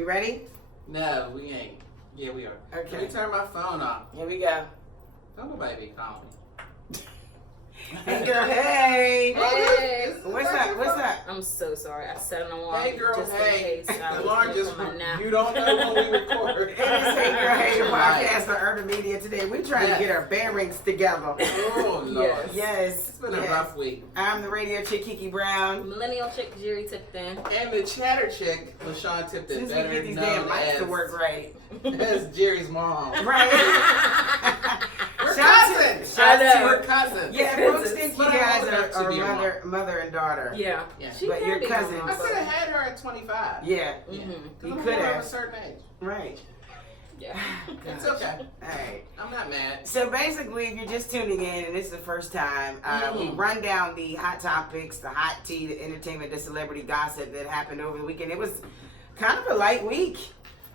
We ready? No, we ain't. Yeah, we are. Okay. Let me turn my phone off. Here we go. Don't nobody be calling me. Hey, girl. Hey. Hey. What's up? What's up? I'm so sorry. I set an alarm. Hey, girl, just hey. in case I The was alarm taking just my nap. you don't know when we record. It is Hey Girl, Hey the podcast for Urban Media today. We're trying to get our bearings together. Oh, Lord. Yes. It's been a rough week. I'm the radio chick, Kiki Brown. Millennial chick Jerry tipped in. And the chatter chick, LaShawn Tipton, Since we better get these damn known mics as, to work right. as Jerry's mom. Right. We're Shout cousins. out to- We're cousins. Yeah, folks think you But guys I'm old enough to are be a mother and daughter. Yeah. Yeah. She But can your be cousins. my I mom, could have had her at 25. Yeah. but- Mhm. You I'm could more of a have. certain age. Right. Yeah. It's okay. Alright. I'm not mad. So basically, if you're just tuning in and this is the first time, we run down the hot topics, the hot tea, the entertainment, the celebrity gossip that happened over the weekend. It was kind of a light week,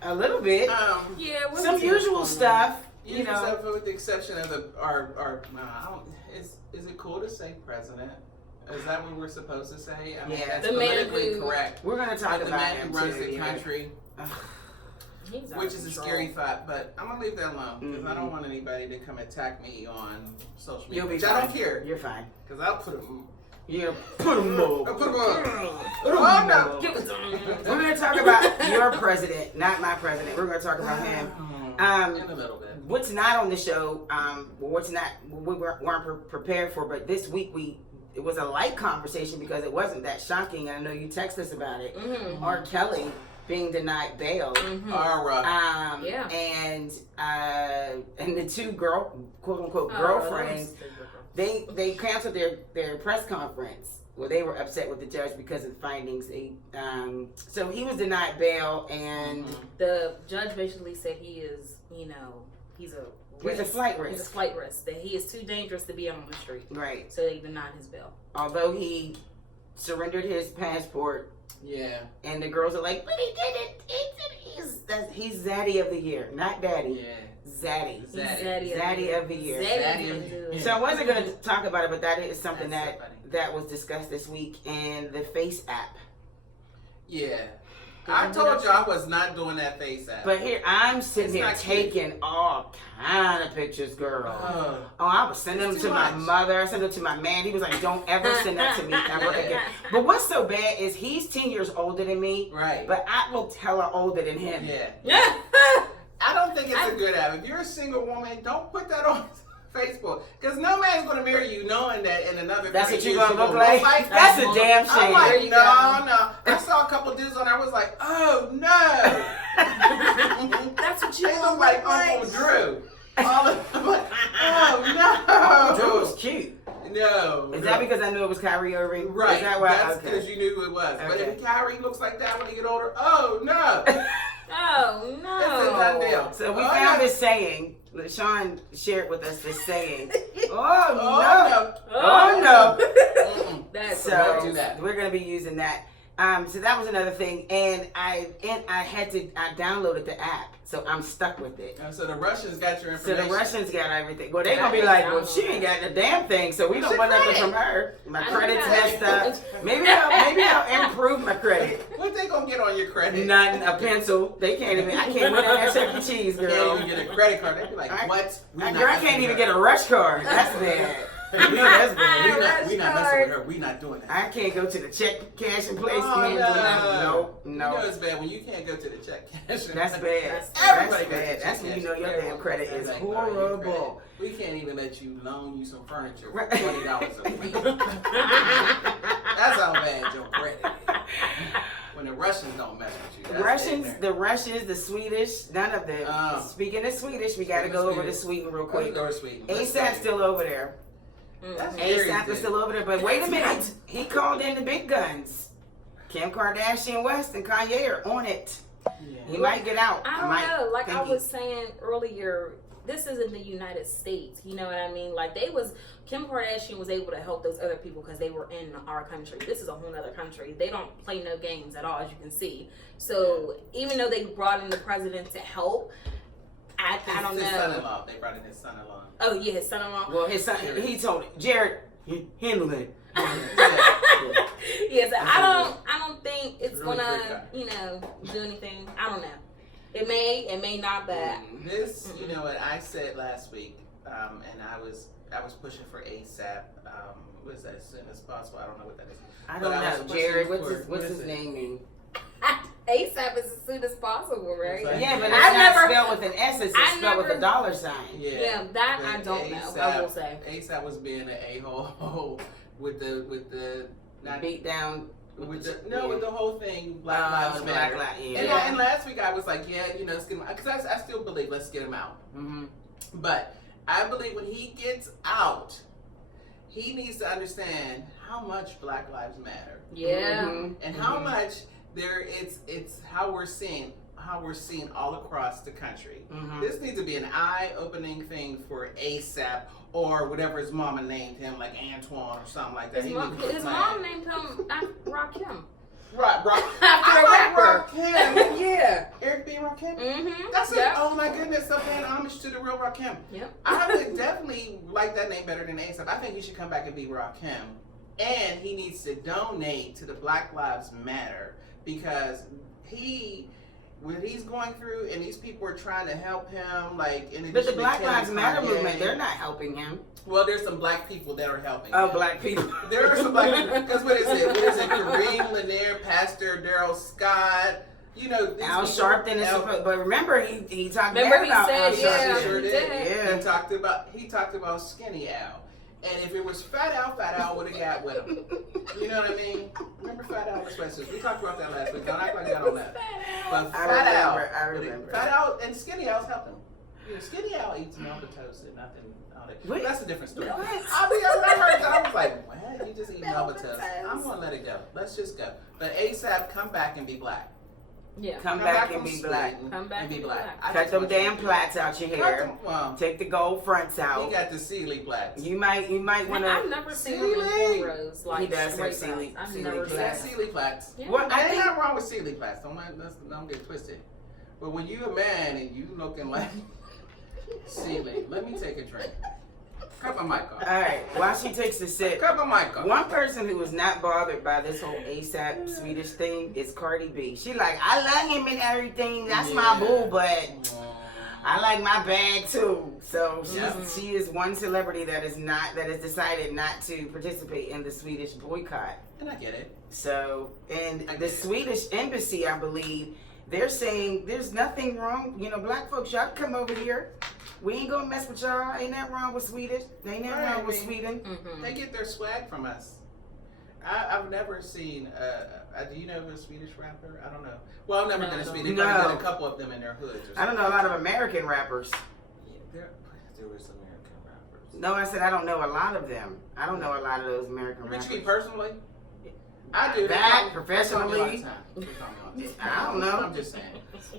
a little bit. Yeah. what Some was it? usual stuff, you Usually know. stuff with the exception of our I don't, is it cool to say president? Is that what we're supposed to say? I mean, Yeah. that's The man politically who- correct. We're gonna talk But the about man him who runs too, the yeah. country, He's out which of is a control. scary thought, but I'm gonna leave that alone because I Mhm. don't want anybody to come attack me on social media. You'll be Which fine. I don't care You're fine. because I'll put them. Yeah, put him I'll up. put them on. Put 'em Oh up. no! Give it to him. We're gonna talk about your president, not my president. We're gonna talk about him. In a little bit. What's not on the show, what's not we weren't prepared for, but this week it was a light conversation because it wasn't that shocking. I know you text us about it. Mhm. R. Kelly being denied bail. Mhm. All right. Yeah. And the two quote unquote Oh, girlfriends, that was- they canceled their press conference. Well, they were upset with the judge because of the findings. So he was denied bail, and The judge basically said he is, you know, he's a flight He's a risk. flight risk. That he is too dangerous to be out on the street. Right. So they denied his bail. Although he surrendered his passport, Yeah. and the girls are like, "But he didn't. He's Zaddy of the year, not Daddy. Yeah. Zaddy. He's Zaddy of the year. Zaddy Zaddy. of the year. So I wasn't going to talk about it, but that is something That's so that was discussed this week, and the FaceApp. Yeah. I told you I was not doing that FaceApp. But here I'm sitting It's here not cute. taking all kind of pictures, girl. Oh. I was sending them It's to too my much. mother. I sent them to my man. He was like, "Don't ever send that to me ever again." But what's so bad is he's 10 years older than me, Right. but I will tell her older than him. Yeah. I don't think it's a good habit. If you're a single woman, don't put that on Facebook. Because no man's going to marry you knowing that in another That's 30 what you're years gonna look you like. that. That's a damn I'm shame. like, There you no. go. I saw a couple dudes on there. I was like, oh, no. That's what you They look like Uncle Drew. All of them like, oh, Drew no. was cute. No. Is that because I knew it was Kyrie Irving? Right. Is that why? That's Okay. because you knew who it was. But Okay. if Kyrie looks like that when he get older, oh, no. Oh That's a done no. deal. So we Oh, found no. this saying. Sean shared with us this saying. Oh, Oh, no. Oh, no. Mm-mm. That's So don't do that. we're gonna be using that. So that was another thing, and I downloaded the app, so I'm stuck with it. And so the Russians got your So information. the Russians got everything. Well, they gonna be like, well, she ain't got the damn thing, so we don't What's want your nothing credit? from her. My I credit's know. messed up. Maybe I'll improve my credit. What they gonna get on your credit? Nothing. A pencil. They can't even. I can't win at Chuck E. Cheese, You girl. can't even get a credit card. They be like, what? Girl, I can't even get a rush card. That's bad. That's bad. We not messing with her. We not doing that. I can't go to the check cash and place. Oh, Man, no. no. You know it's bad when you can't go to the check cash. That's bad. Everybody That's goes to bad. check That's when you cash. know your damn credit is Everyone goes to your credit. horrible. We can't even let you loan you some furniture for Right. $20 a week. That's how bad your credit is. When the Russians don't mess with you. That's it. The Russians, the Swedish, none of them. Oh. Speaking of Swedish, we got to Speaking go of over to Sweden. Sweden real Let's quick. go to Sweden. ASAP's still over there. That's very ASAP is good. still over there, but wait a minute. He called in the big guns. Kim Kardashian West and Kanye are on it. He Yeah. might get out. I don't know. Like I think was saying earlier, this is in the United States. You know what I mean? Like Kim Kardashian was able to help those other people because they were in our country. This is a whole other country. They don't play no games at all, as you can see. So even though they brought in the president to help, I don't His know. son-in-law. They brought in his son-in-law. Oh yeah, his son-in-law. Well, his son, he told it. Jared, handle it. Yes, That's I don't think it's really gonna, do anything. I don't know. It may not, but This, you know what I said last week, and I was pushing for ASAP. What is that? As soon as possible. I don't know what that is. I don't know, Jared. What's his name mean? ASAP is as soon as possible, right? Like, Yeah, but it's not spelled with an S. It's spelled with a dollar sign. Yeah, that I don't know. I will say ASAP was being an a-hole with the not beat down. with the whole thing. Black Lives Matter. And last week I was like, let's get him out, because I still believe let's get him out. Mm-hmm. But I believe when he gets out, he needs to understand how much Black Lives Matter. Yeah. Mm-hmm. And how much it's how we're seen all across the country. Mm-hmm. This needs to be an eye-opening thing for ASAP or whatever his mama named him, like Antoine or something like that. His mom named him Rakim. Right. After a rapper. Rakim. Yeah. Eric B. Rakim. Mm-hmm. That's it. Oh my goodness, so paying homage to the real Rakim. Yep. I would definitely like that name better than ASAP. I think he should come back and be Rakim. And he needs to donate to the Black Lives Matter, because what he's going through, and these people are trying to help him, like in addition But the to Black killing Lives Matter Kanye. movement, they're not helping him. Well, there's some black people that are helping. Oh, him. black people. There are some black people. Because what is it? Kareem Lanier, Pastor Daryl Scott. Al Sharpton is supposed, but remember he talked Remember bad about he Al said, Sharpton. He sure he did. did. Yeah. He talked about Skinny Al. And if it was Fat Al would have got with him. You know what I mean? Remember Fat Al was racist. We talked about that last week. Don't act like that on that. But I remember. Fat Al and Skinny Al's helped him. Skinny Al eats Melba toast and nothing. But that's a different story. What? I heard that. I was like, what? You just eat Melba toast? I'm going to let it go. Let's just go. But ASAP, come back and be black. Yeah. Come back and be black. Come back and be black. Cut them damn plaits out your hair. Take the gold fronts out. He got the Sealy plaits. You might want to. I've never seen him in cornrows. Like He does have straight Sealy- I've Sealy never plaits. seen. Sealy plaits. Yeah. What I Ain't think nothing wrong with Sealy plaits. Don't get twisted. But when you a man and you looking like Sealy, let me take a drink. Cut my mic off. All right, while she takes a sip, Cut my mic off. one person who was not bothered by this whole ASAP Swedish thing is Cardi B. She like, I like him and everything. That's my boo, but I like my bag too. So she is one celebrity that has decided not to participate in the Swedish boycott. And I get it. So, and the Swedish embassy, I believe, they're saying there's nothing wrong. Black folks, y'all come over here. We ain't gonna mess with y'all. Ain't nothing wrong with Swedish. Ain't nothing wrong with Sweden. Mm-hmm. They get their swag from us. I've never seen. Do you know of a Swedish rapper? I don't know. Well, I've never been a Swedish. I've done a couple of them in their hoods. I don't know a lot of American rappers. Yeah, there was American rappers. No, I said I don't know a lot of them. I don't know a lot of those American But rappers. you personally? I do. That professionally. I don't know. I'm just saying.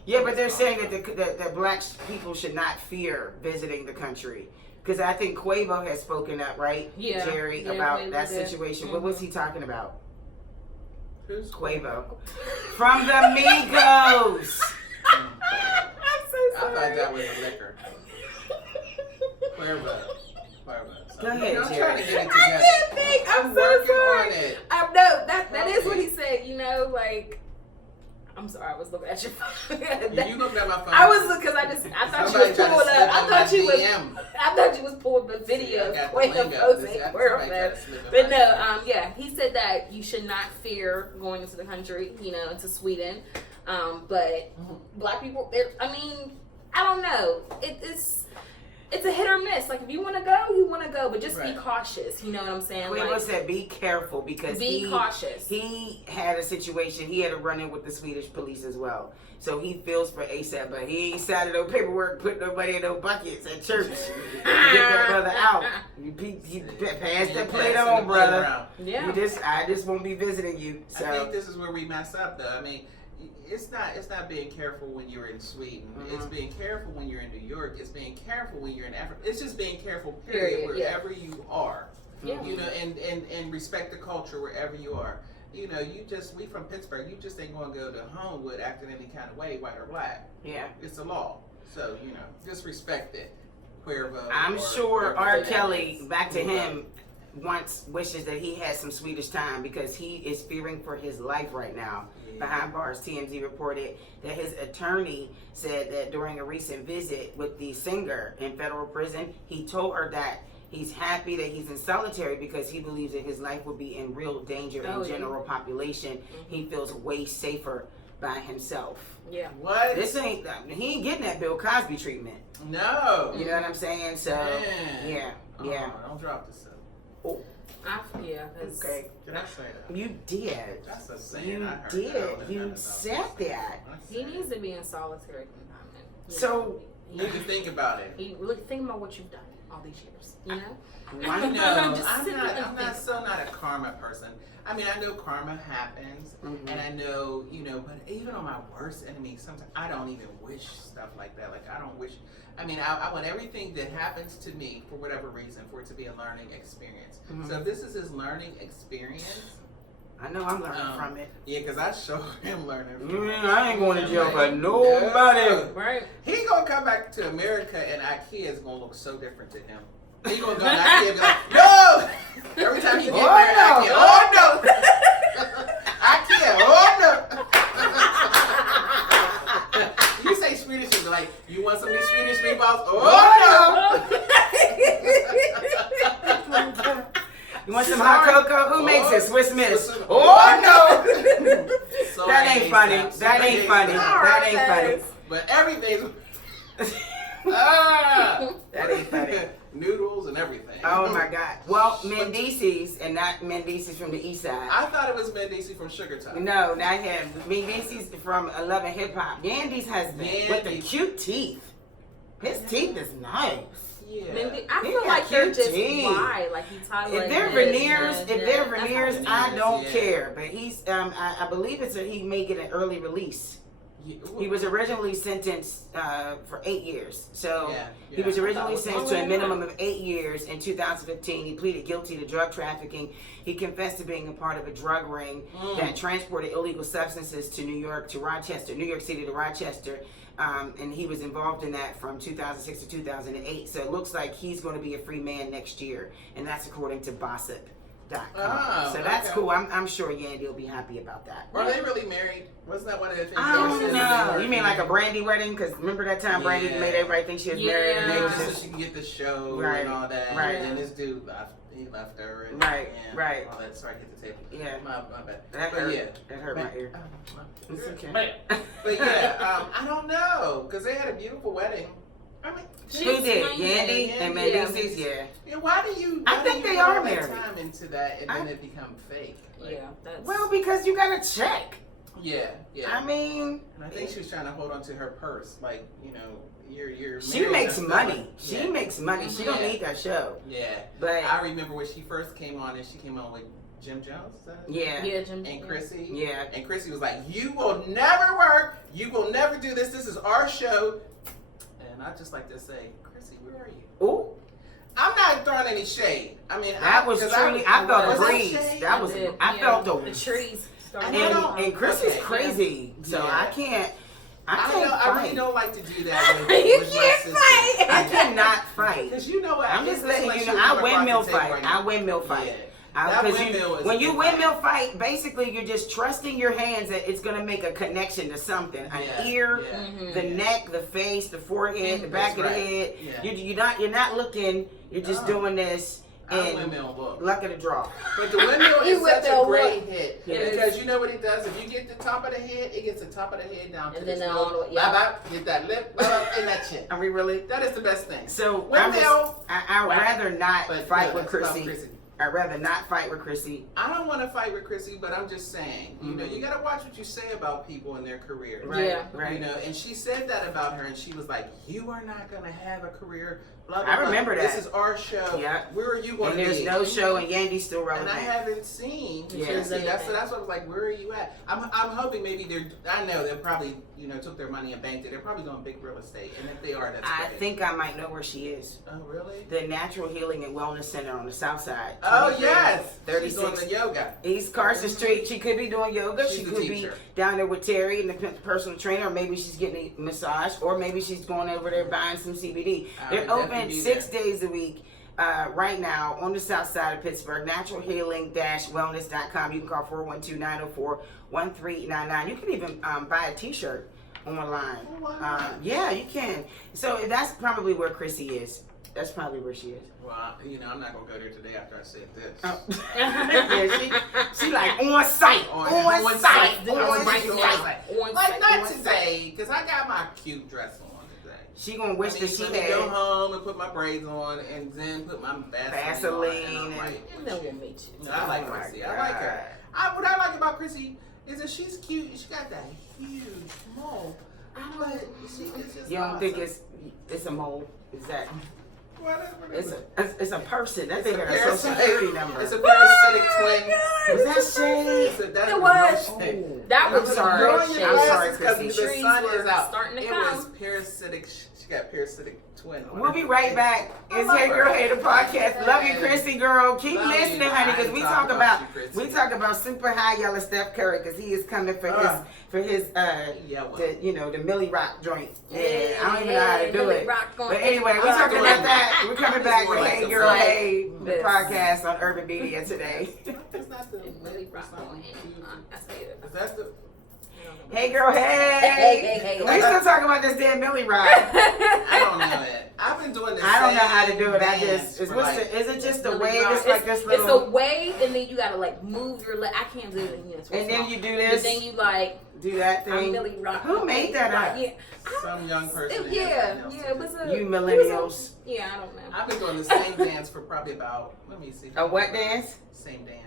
Yeah, but they're saying that black people should not fear visiting the country. Because I think Quavo has spoken up, right, Yeah. Jerry, Yeah, about Quavo that did. situation. Mhm. What was he talking about? Who's Quavo. From the Migos. I'm so I sorry. thought that was a liquor. Cuervo. Go ahead, I'm trying Jerry. to get it I together. didn't think. I'm so working sorry. on it. I know that is what he said. Like. I'm sorry, I was looking at your phone. You looked at my phone. I was because I thought you was pulling up. I thought you was pulling the video. But no, he said that you should not fear going into the country, into Sweden. But black people, I don't know. It's a hit or miss. Like if you want to go, you want to go, but just be cautious. You know what I'm saying? Quavo said, "Be careful," because be cautious. He had a situation. He had to run in with the Swedish police as well. So he feels for ASAP, but he ain't signed no paperwork, put nobody in no buckets at church. Get that brother out. You pass that plate on, brother. Yeah. I just won't be visiting you. So I think this is where we mess up, though. I mean, it's not being careful when you're in Sweden. Mm-hmm. It's being careful when you're in New York. It's being careful when you're in Africa. It's just being careful, period, wherever you are. Yeah. And respect the culture wherever you are. We from Pittsburgh. You just ain't going to go to Homewood acting any kind of way, white or black. Yeah. It's a law. So, just respect it. Cuervo. I'm sure R. Kelly, back to him, wishes that he had some Swedish time because he is fearing for his life right now. Behind bars, TMZ reported that his attorney said that during a recent visit with the singer in federal prison, he told her that he's happy that he's in solitary because he believes that his life would be in real danger in general population. He feels way safer by himself. Yeah. What? He ain't getting that Bill Cosby treatment. No. You know what I'm saying? So, yeah. Don't drop this up. Oh, okay. Did I say that? You did. That's a saying You I heard. did. You said that. He needs to be in solitary confinement. So, you need to think about it. He really think about what you've done all these years. You know. I know. I'm not think a karma person. I mean, I know karma happens, and I know, but even on my worst enemy, sometimes I don't even wish stuff like that. Like, I don't wish. I mean, I want everything that happens to me, for whatever reason, for it to be a learning experience. So if this is his learning experience, I know I'm learning from it. Yeah, because I sure am learning from it. I ain't going to jail for nobody. No. Right. He gonna come back to America, and IKEA is gonna look so different to him. He gonna go to IKEA and be like, no! Every time he gets there, IKEA, oh no! IKEA, oh no! You say Swedish, and be like, you want some of these Swedish meatballs? Oh no! You want some hot cocoa? Who makes it? Swiss Miss. Oh no! That ain't funny. That ain't funny. That ain't funny. But everything's... That ain't funny. Noodles and everything. Oh my God. Well, Mendices, and not Mendices from the east side. I thought it was Mendici from Sugar Time. No, not him. Mendices from 11 Hip Hop. Yandy's husband with the cute teeth. His teeth is nice. Yeah. I feel like they're just wide. Like he tied If they're veneers, I don't care. But he's, I believe he may get an early release. He was originally sentenced for 8 years. So he was originally sentenced to a minimum of 8 years in 2015. He pleaded guilty to drug trafficking. He confessed to being a part of a drug ring that transported illegal substances to New York City to Rochester. And he was involved in that from 2006 to 2008. So it looks like he's going to be a free man next year. And that's according to Gossip. So that's cool. I'm sure Yandy will be happy about that. Were they really married? Wasn't that one of the things? I don't know. You mean like a Brandy wedding? Because remember that time Brandy made everybody think she was married, and they was just so she can get the show and all that. Right. And this dude left. He left her. And, Right. All that. Sorry, hit the table. Yeah. My bad. That hurt. That hurt my ear. It's okay. But yeah, I don't know, because they had a beautiful wedding. I mean, who did? Yandy and Mendices? Yeah. Why do you? I think they are married. Time into that, and then it become fake. Like, well, because you got to check. Yeah. I mean, and I think she was trying to hold on to her purse, like you're. She makes money. She makes money. She don't need that show. Yeah. But I remember when she first came on, and she came on with Jim Jones. Jim. And Chrissy. Yeah. And Chrissy was like, "You will never work. You will never do this. This is our show." And I just like to say, Chrissy, where are you? Ooh. I'm not throwing any shade. I mean, that was truly. I felt a breeze. That was. I felt the trees. And Chrissy's crazy, so I can't. I really don't like to do that. With you with can't fight. I cannot fight. Because you know what? I'm just letting you know. I windmill fight. I windmill fight. Because when you windmill fight, basically you're just trusting your hands that it's going to make a connection to something. An ear, the neck, the face, the forehead, the back of the head. You're not looking. You're just doing this. And luck of the draw. But the windmill is such a great hit. Because you know what it does? If you get the top of the head, it gets the top of the head down to this little, get that lip, and that chin. Are we really? That is the best thing. So I'd rather not fight with Chrissy. I'd rather not fight with Chrissy. I don't want to fight with Chrissy, but I'm just saying, you know, you got to watch what you say about people in their career. Right. You know, and she said that about her, and she was like, "You are not going to have a career." Blah, blah, I remember blah. that. This is our show. Yeah. Where are you going to be? And there's no show, and Yandy's still relevant. And I haven't seen. That's what I was like. Where are you at? I'm hoping maybe I know they probably took their money and banked it. They're probably doing big real estate, and if they are, that's great. I think I might know where she is. Oh really? The Natural Healing and Wellness Center on the South Side. Oh yes. 36. She's doing the yoga. East Carson Street. She could be doing yoga. She could be down there with Terry and the personal trainer, or maybe she's getting a massage, or maybe she's going over there buying some CBD. They're open 6 days a week. right now on the south side of Pittsburgh, naturalhealing-wellness.com. You can call 412-904-1399. You can even buy a t-shirt online. Oh, wow. Yeah, you can. So that's probably where Chrissy is. That's probably where she is. Well, you know, I'm not gonna go there today after I said this. Oh. Yeah, she like on site. On site. Like not today, because I got my cute dress on today. She gonna wish that she let me had go home and put my braids on and then put my Vaseline on. And I'm like, That will meet you. no, I like Chrissy. I like her. What I like about Chrissy is that she's cute. She got that huge mole. But she is just You don't awesome. think it's a mole? Is that? Whatever. It's a person. That's their parasite. social security number. It's a parasitic twin. Was that shade? That's It was. Oh. That was I'm sorry. real I'm shade. sorry, because Chrissy. the Trees sun were is out. starting to it come. was parasitic. She got parasitic twin. on We'll her. be right back. It's love Hey her. Girl Hater Podcast. Love you, Chrissy girl. Keep Love you. listening, honey, because I we talk talk about about you, Chrissy. we talk about super high yellow Steph Curry because he is coming for his Yeah, well. the Millie Rock joint. Yeah, Yeah, I don't even know how to do Millie it. Rock going But anyway, we're in. talking about that. We're coming back More with like Hey the Girl vibe. Hey, the Yes. podcast on Urban Media today. It's not the Millie Rock going in. I say it. Is that the? Hey Girl Hey. Hey. We still talking about this damn Millie Rock. I don't know it. I've been doing this. I don't know how to do it. I dance just is for what's like, is it just the Millie wave? Rock. It's like this It's little. a wave, and then you gotta like move your leg. I can't do it. And then you do And this. then you like Do that I'm thing. Millie Rock. Who made that up? Yeah. some young person. It, yeah, it was a. You it was millennials. yeah, I don't know. I've been doing the same dance for probably about. Let me see. A what dance? Same dance.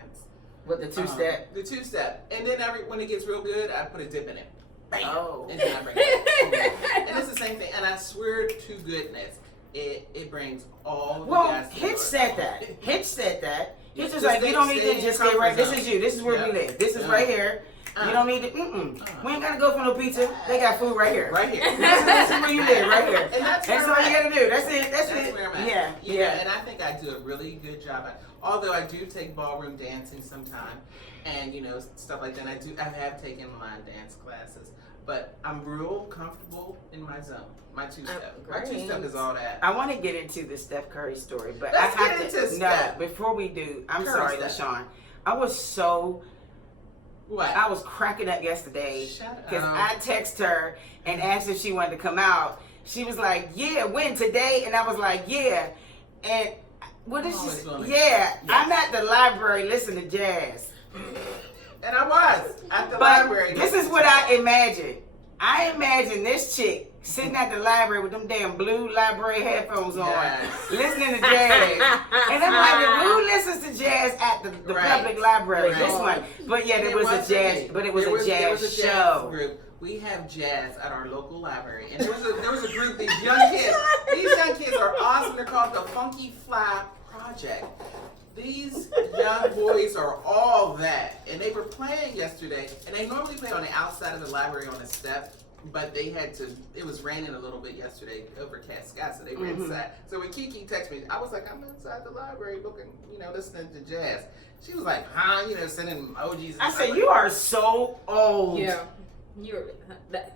With the two-step. The two-step, and then when it gets real good, I put a dip in it. Bam. Oh. And then I bring it back. And it's the same thing. And I swear to goodness, it brings all the Well, gas. to Hitch the said door. that. Hitch said that. He's just Just like, you don't stay need in to your just stay right. comfort This is zone. you. This is where we Yeah. live. This is right here. You don't need to. We ain't gotta go for no pizza. They got food right here. Right here. This is where you live, right here. And that's That's where all I'm you at. gotta do. That's it. That's That's it. where I'm at. Yeah. And I think I do a really good job at. Although I do take ballroom dancing sometime, and stuff like that. I have taken line dance classes, but I'm real comfortable in my zone. My two-step. My Great. two-step is all that. I want to get into the Steph Curry story, but Let's I have get to. into Steph. No, before we do, I'm Curry sorry, Steph. LaShawn. I was so. What? I was cracking up yesterday Shut because up. I texted her and asked if she wanted to come out. She was like, "Yeah, when today?" And I was like, "Yeah." And what did I'm she always say? gonna- Yeah, Yes. I'm at the library listening to jazz. And I was at the But library. this is what I imagine. I imagine this chick sitting at the library with them damn blue library headphones on, Yes. listening to jazz. And I'm like, who listens to jazz at the Right. public library? Right. This one. But yeah, And there was a jazz, but it was a jazz show. group. We have jazz at our local library, and there was a group. These young kids. These young kids are awesome. They're called the Funky Fly Project. These young boys are all that, and they were playing yesterday. And they normally play on the outside of the library on the step, but they had to. It was raining a little bit yesterday, overcast sky, so they were inside. So when Kiki texted me, I was like, I'm inside the library looking, listening to jazz. She was like, huh, sending emojis. And I stuff said, like you are so old. Yeah. You're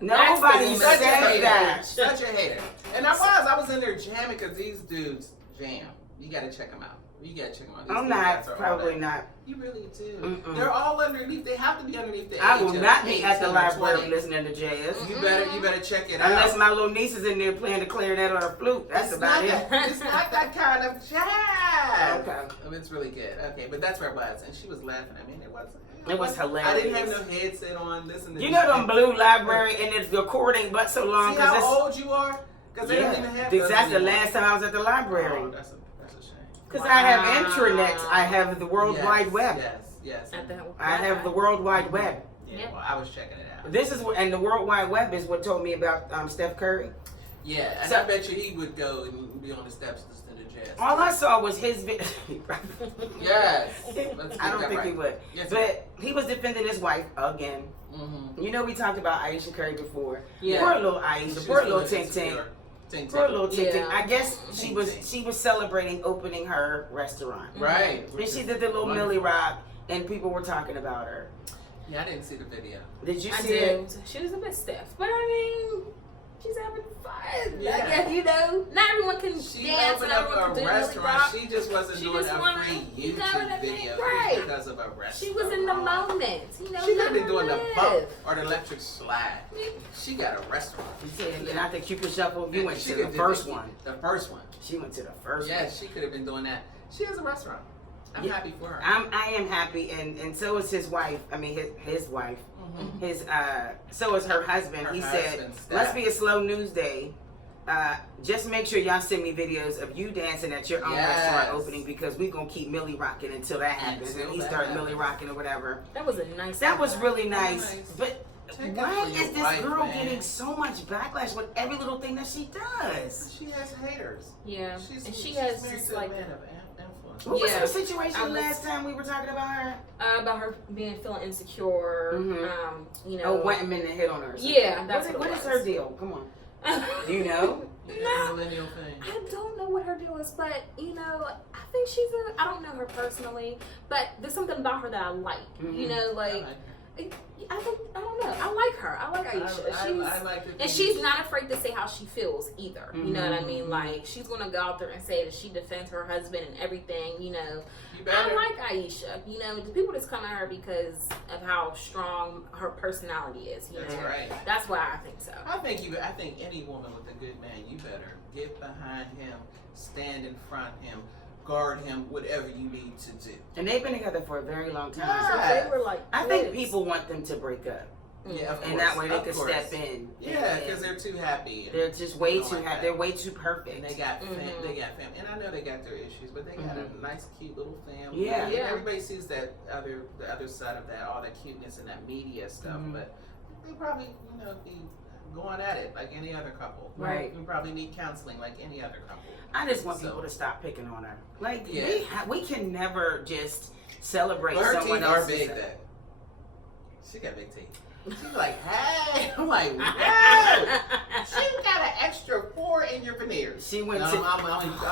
Nobody that's the said woman. that. Such a hater. And I was in there jamming because these dudes jam. You gotta check them out. You gotta check them out. These I'm guys not, are probably all not. You really do. Mm-mm. They're all underneath. They have to be underneath the age I will of not be at the 18 or library 20. listening to jazz. You better check it Unless out. my little niece is in there playing the clarinet or the flute. That's It's about not it. that, it's not that kind of jazz. Okay. It's really good. Okay, but that's where it was, and she was laughing. I mean, it was. It was hilarious. I didn't have no headset on. Listening. You know them blue library and the cord ain't but so long See how because old you are? Because they don't even have those that's the anymore. last time I was at the library. Oh, that's a shame. Because I have intranet. I have the World Yes, Wide Web. Yes. At the I have the World Wide Web. Yeah, well, I was checking it out. This is what, and the World Wide Web is what told me about Steph Curry. Yeah, and So- I bet you he would go and be on the steps listening to jazz. All I saw was his video. Yes. Let's I don't get that think he right. would. Yes, But he was defending his wife again. Mm-hmm. You know, we talked about Aisha Curry before. Yeah. Poor little Aisha. Poor little Tink Tink. Poor little Tink Tink. Yeah. I guess she Tink was Tink. celebrating opening her restaurant. Right. And she did the little Millie Rock, and people were talking about her. Yeah, I didn't see the video. Did you I see did. it? She was a bit stiff, but I mean, she's having fun. Yeah. Like, you know, not everyone can She dance opened and up everyone a can do Millie restaurant. Rock. She just wasn't She doing just a wanna- free you know what I YouTube mean? video Right. because of a restaurant. She was in the moment. You know, She could let have been her doing the live. bump or the electric slide. She got a restaurant. And I think Cupid Shuffle, you went She to the could do first one. The first one. She went to the first one. Yes, she could have been doing that. She has a restaurant. I'm Yeah. happy for her. I am happy, and so is his wife. I mean, his wife. So is her husband. Her He said, husband's "Let's staff. be a slow news day. Just make sure y'all send me videos of you dancing at your own Yes. restaurant opening because we gonna keep Millie rocking until that happens." Until And he that started happens. Millie rocking or whatever. That was a nice. That was song. really nice. Nice. But Take it why for your is this wife, girl man. getting so much backlash with every little thing that she does? She has haters. Yeah, and she she's has married just to a like man of influence. What was Yeah. her situation I was- last time we were talking about her? About her feeling insecure. Mhm. You know. Oh, white men that hit on her. or something. Yeah, that's what what it is was. her deal? Come on. Do you know? Yeah, No. millennial thing. I don't know what her deal is, but you know, I think I don't know her personally, but there's something about her that I like. You know, like I don't know. I like her. I like Aisha. I like the And things she's not afraid to say how she feels either. You know what I mean? Mhm. Like she's gonna go out there and say that she defends her husband and everything. You know, You I better. like Aisha. You know, the people just come at her because of how strong her personality is. You That's know, right. that's why I think so. I think any woman with a good man, you better get behind him, stand in front of him, guard him, whatever you need to do. And they've been together for a very long time. Yeah. They were like, I think kids. people want them to break up, Yeah, of course. and that way they of could course. step in. Yeah, because they're too happy. they're just way Something too like happy. that. They're way too perfect. And they got Mhm. they got family, and I know they got their issues, but they got a nice, cute little family. Yeah. And Yeah. everybody sees the other side of that, all that cuteness and that media stuff. Mhm. But they probably, be going at it like any other couple. Right. You probably need counseling like any other couple. I just want So- people to stop picking on her. Like Yeah. we can never just celebrate But her someone teeth are else's. big. That she got big teeth. She's like, hey, I'm like, whoa. She got an extra 4 in your veneers. She went No, to. I'm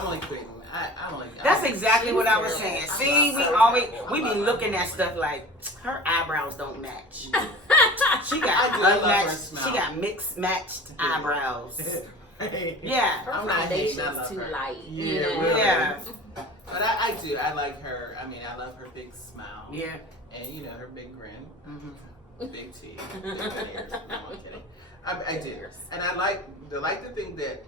only kidding. I'm only. That's exactly what I was She's saying. terrible. See, we So always terrible. we be looking at stuff like her eyebrows don't match. She got I love her unmatched. smile. She got mixed matched eyebrows. Hey. Yeah. Her I'm not hating, I foundation's love too her. light. Yeah, you know? really. Yeah. But I do. I like her. I mean, I love her big smile. Yeah. And her big grin, Mhm. big teeth, big veneers. No, I'm kidding. I do. And I like the thing that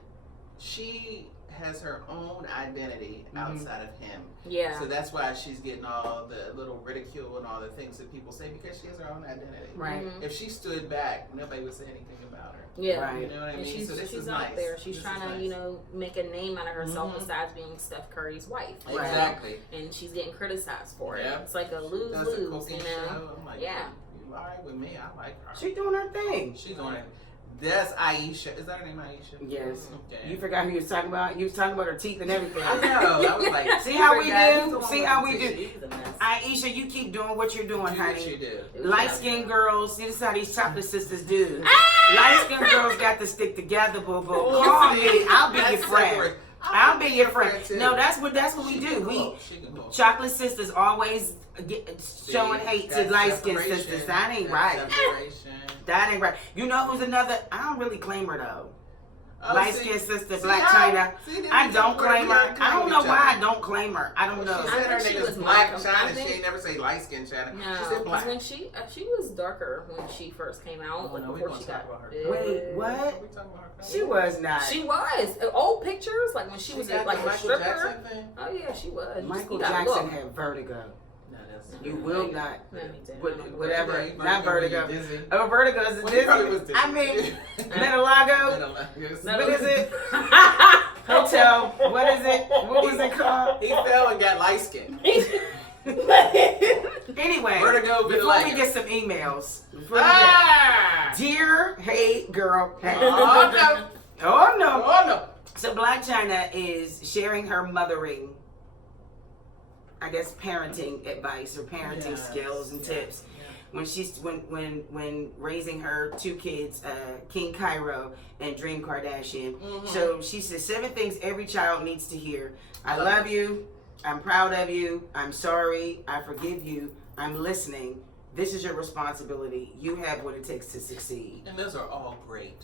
she has her own identity outside of him. Yeah. So that's why she's getting all the little ridicule and all the things that people say because she has her own identity. Right. Mhm. If she stood back, nobody would say anything about her. Yeah. Right. You know what I And mean? she's, So this she's is out nice. there. She's This trying is to, nice. make a name out of herself Mhm. besides being Steph Curry's wife. you know? Exactly. And she's getting criticized for it. Yeah. It's like a Does a lose-lose, cooking you know? show. I'm like, Yeah. you all right with me? I like her. She doing her thing. She's on it. That's Aisha. Is that her name, Aisha? Yes. Okay. You forgot who you was talking about? You was talking about her teeth and everything. I know. I was like, See how we forgot. He's the do? one See with how the we tissue. do? She's a mess. Aisha, you keep doing what you're doing, Do what honey. you do. Light skinned girls, this is how these chocolate sisters do. Ah! Light skinned girls got to stick together, boo boo. Oh, Call see? me. I'll be your That's friend. separate. I'll be your friend. too. No, that's what we She do. can We cook. She can cook. chocolate sisters always showing hate to That's light skinned separation. sisters. That ain't That's right. separation. That ain't right. You know who's another? I don't really claim her though. Oh, Light see? skinned sister, See Blac how- Chyna. see, then I we don't just- claim we her. don't I don't claim know each why I other. don't claim her. I don't She know. said her think she name was is Black Malcolm. China. I She think- ain't never say light skin China. No, She said because black. when she was darker when she first came out, Oh, like no, we before gonna she talk got about her. big. Wait, what? Are we talking about her? She was not. She was old pictures, like when she was got like the a Michael stripper. Jackson thing? Oh yeah, she was. Michael You gotta Jackson look. had vertigo. No, that's You will not. No, he didn't. Whatever. Yeah, Not vertigo. Dizzy. Oh, vertigo is Well, he probably was dizzy. dizzy. I mean, Metalago. Metalago. What is it? Hotel. What is it? What was it called? He fell and got light skin. Anyway, Vertigo, before vitiligo. we get some emails, before we Ah! get, dear, hey, girl, hey. Oh no! Oh no. Oh no! So Blac Chyna is sharing her mothering, I guess, parenting advice or parenting Yes, skills and yes, tips. When she's when raising her 2 kids, King Cairo and Dream Kardashian. Mhm. So she says 7 things every child needs to hear. I Love love it. you. I'm proud of you. I'm sorry. I forgive you. I'm listening. This is your responsibility. You have what it takes to succeed. And those are all great.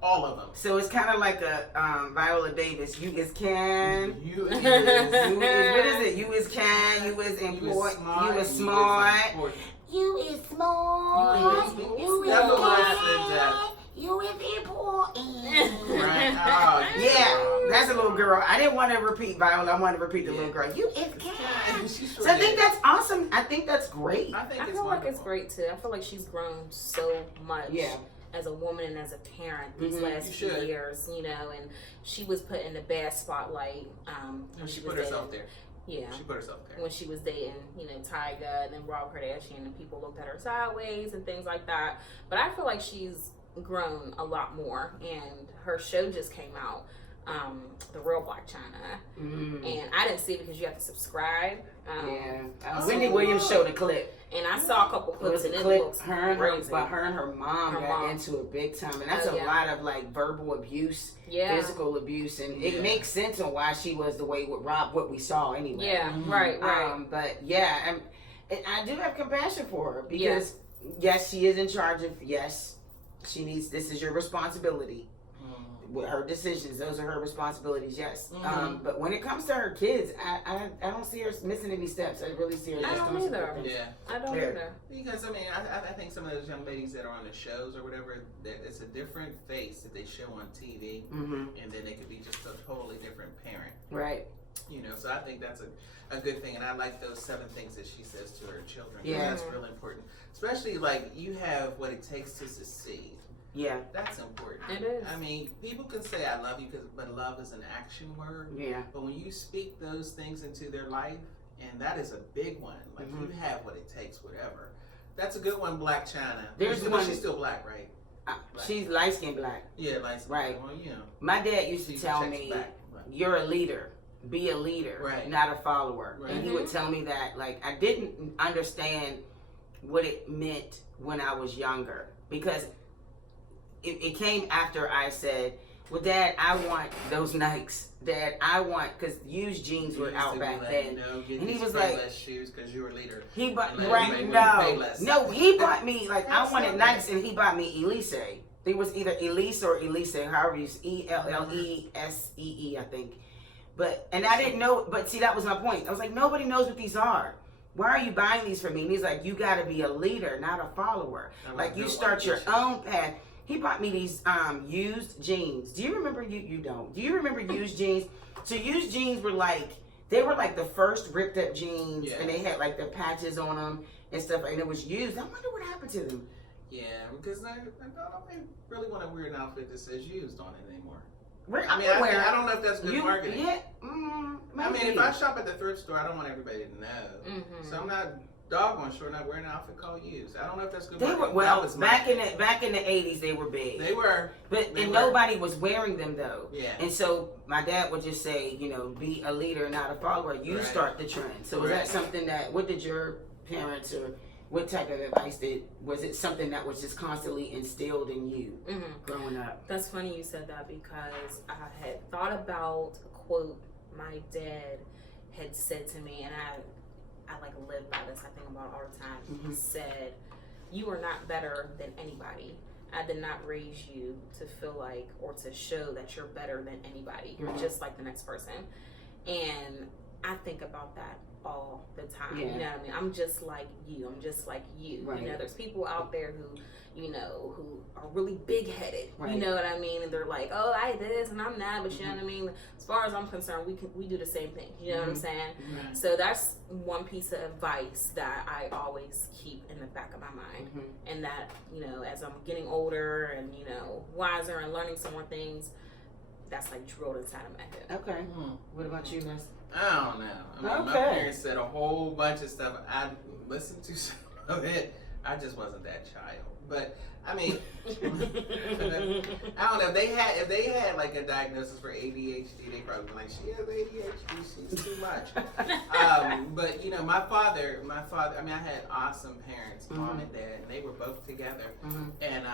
All of them. So it's kind of like a Viola Davis. You is can. You is, What is it? You is can. You is important. You is smart. You is smart. You is That's what I can. said that. You is important. Right? Oh, Yeah, that's a little girl. I didn't want to repeat Viola. I wanted to repeat the little girl. You is can. So I think that's awesome. I think that's great. I think I feel like it's great too. I feel like she's grown so much. Yeah. As a woman and as a parent these last You few should. years, you know, and she was put in the bad spotlight when She was put herself there. Yeah. She put herself there. When she was dating, you know, Tyga and then Rob Kardashian, and people looked at her sideways and things like that. But I feel like she's grown a lot more, and her show just came out, The Real Blac Chyna, and I didn't see it because you have to subscribe. Wendy Williams showed a clip. And I saw a couple clips, and it looks her and crazy. her mom got into it big time, and that's a lot of like verbal abuse, physical abuse, and it makes sense on why she was the way with Rob. What we saw anyway. Yeah, right. But yeah, and I do have compassion for her because yes, she is in charge of. Yes, she needs. This is your responsibility. With her decisions, those are her responsibilities. Yes, but when it comes to her kids, I don't see her missing any steps. I really see her. I don't either. Yeah, I don't either. Because I mean, I think some of those young ladies that are on the shows or whatever, that it's a different face that they show on TV, and then they could be just a totally different parent. Right. You know, so I think that's a good thing, and I like those 7 things that she says to her children. Yeah, that's really important. Especially like you have what it takes to succeed. Yeah, that's important. It is. I mean, people can say I love you, but love is an action word. Yeah. But when you speak those things into their life, and that is a big one. Like you have what it takes, whatever. That's a good one, Blac Chyna. There's one. She's still black, right? She's light skinned black. Yeah, light skinned. Right. Well, you know. My dad used to tell me, "You're a leader. Be a leader, not a follower." Right. And he would tell me that. Like I didn't understand what it meant when I was younger because it came after I said, "Well, Dad, I want those Nikes. Dad, I want," because used jeans were out back then. And he was like, less shoes because you were a leader. He bought no, he bought me like I wanted Nikes, and he bought me Elise. It was either Elise or Elise, however you ELLESEE, I think. But and I didn't know. But see, that was my point. I was like, nobody knows what these are. Why are you buying these for me? And he's like, you got to be a leader, not a follower. Like you start your own path. He bought me these used jeans. Do you remember you don't? Do you remember used jeans? So used jeans were like the first ripped up jeans, and they had like the patches on them and stuff, and it was used. I wonder what happened to them. Yeah, because I don't really want to wear an outfit that says used on it anymore. I mean, I don't know if that's good marketing. Yeah, I mean, if I shop at the thrift store, I don't want everybody to know. So I'm not doggone sure not wearing an outfit called used. I don't know if that's good. They were back in the 80s. They were big. They were, nobody was wearing them though. Yeah. And so my dad would just say, you know, be a leader, not a follower. You start the trend. So was that something that? What did your parents or what type of advice was it something that was just constantly instilled in you growing up? That's funny you said that because I had thought about a quote my dad had said to me, and I like live by this. I think about it all the time. He said, "You are not better than anybody. I did not raise you to feel like or to show that you're better than anybody. You're just like the next person." And I think about that all the time. You know what I mean? I'm just like you. I'm just like you. Right. You know, there's people out there who, you know, who are really big headed. Right. You know what I mean? And they're like, oh, I this and I'm that, but you know what I mean? As far as I'm concerned, we do the same thing. You know what I'm saying? So that's one piece of advice that I always keep in the back of my mind. And that, you know, as I'm getting older and, you know, wiser and learning some more things, that's like drilled inside of my head. Okay. What about you, Miss? I don't know. I mean, my parents said a whole bunch of stuff. I listened to some of it. I just wasn't that child. But I mean, I don't know. If they had like a diagnosis for ADHD, they probably be like, she has ADHD. She's too much. But you know, my father. I mean, I had awesome parents, mom and dad, and they were both together. And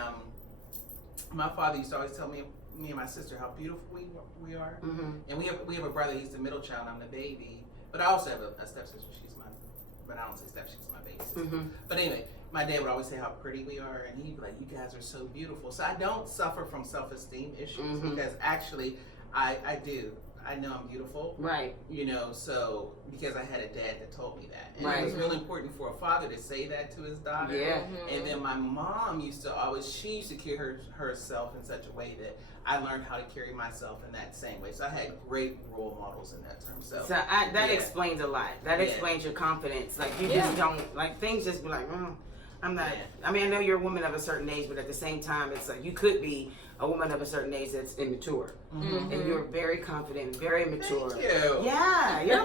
my father used to always tell me and my sister how beautiful we are. And we have a brother. He's the middle child. I'm the baby. But I also have a stepsister. But I don't say step. She's my baby sister. But anyway, my dad would always say how pretty we are, and he'd be like, "You guys are so beautiful." So I don't suffer from self-esteem issues because actually, I do. I know I'm beautiful. Right. You know, so because I had a dad that told me that. And Right. it was really important for a father to say that to his daughter. Yeah. And then my mom used to carry herself in such a way that I learned how to carry myself in that same way. So I had great role models in that term. So that yeah. explains a lot. That Yeah. explains your confidence. Like you Yeah. just don't like things. Just be like, I'm not. Yeah. I mean, I know you're a woman of a certain age, but at the same time, it's like you could be a woman of a certain age that's immature, Mm-hmm. and you're very confident, very mature. Thank you. Yeah, you're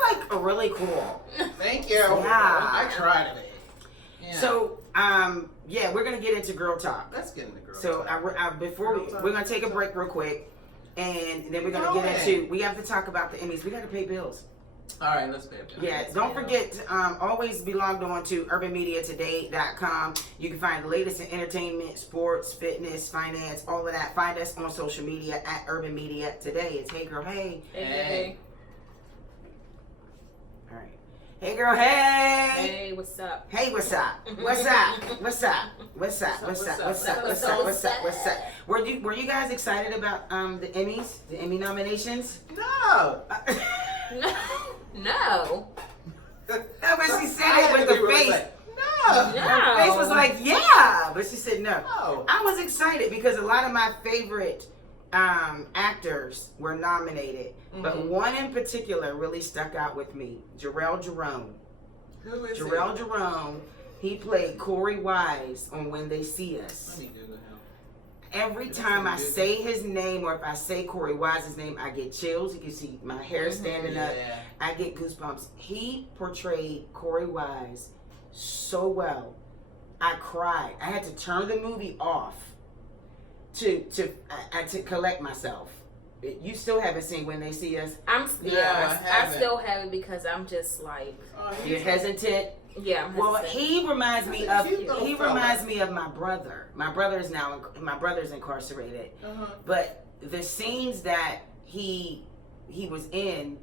like a really cool. Thank you. Yeah. I try to be. Yeah. So, yeah, we're gonna get into girl talk. Let's get into girl So, talk. before we're gonna take a break real quick, and then we're gonna get into. We have to talk about the Emmys. We got to pay bills. All right, let's pay it. Yeah, don't forget to always be logged on to urbanmediatoday.com. You can find the latest in entertainment, sports, fitness, finance, all of that. Find us on social media at Urban Media Today. It's Hey Girl Hey. Hey. All right. Hey Girl Hey. Hey, what's up? Hey, what's up? What's up? What's up? What's up? What's up? What's up? What's up? What's up? What's up? Were you guys excited about the Emmys, the Emmy nominations? No. No. But she said it with the face. No. Her face was like, yeah, but she said no. No. I was excited because a lot of my favorite actors were nominated, but one in particular really stuck out with me. Jarrell Jerome. Who is Jarrell Jerome. He played Corey Wise on When They See Us. Let me Google him. Every time I say his name, or if I say Corey Wise's name, I get chills. You can see my hair standing up. Yeah. I get goosebumps. He portrayed Corey Wise so well. I cried. I had to turn the movie off to collect myself. You still haven't seen When They See Us? I still haven't because I'm just like You're hesitant. yeah. I'm Well, hesitant. he reminds me of He reminds me of my brother. My brother's incarcerated. But the scenes that he was in,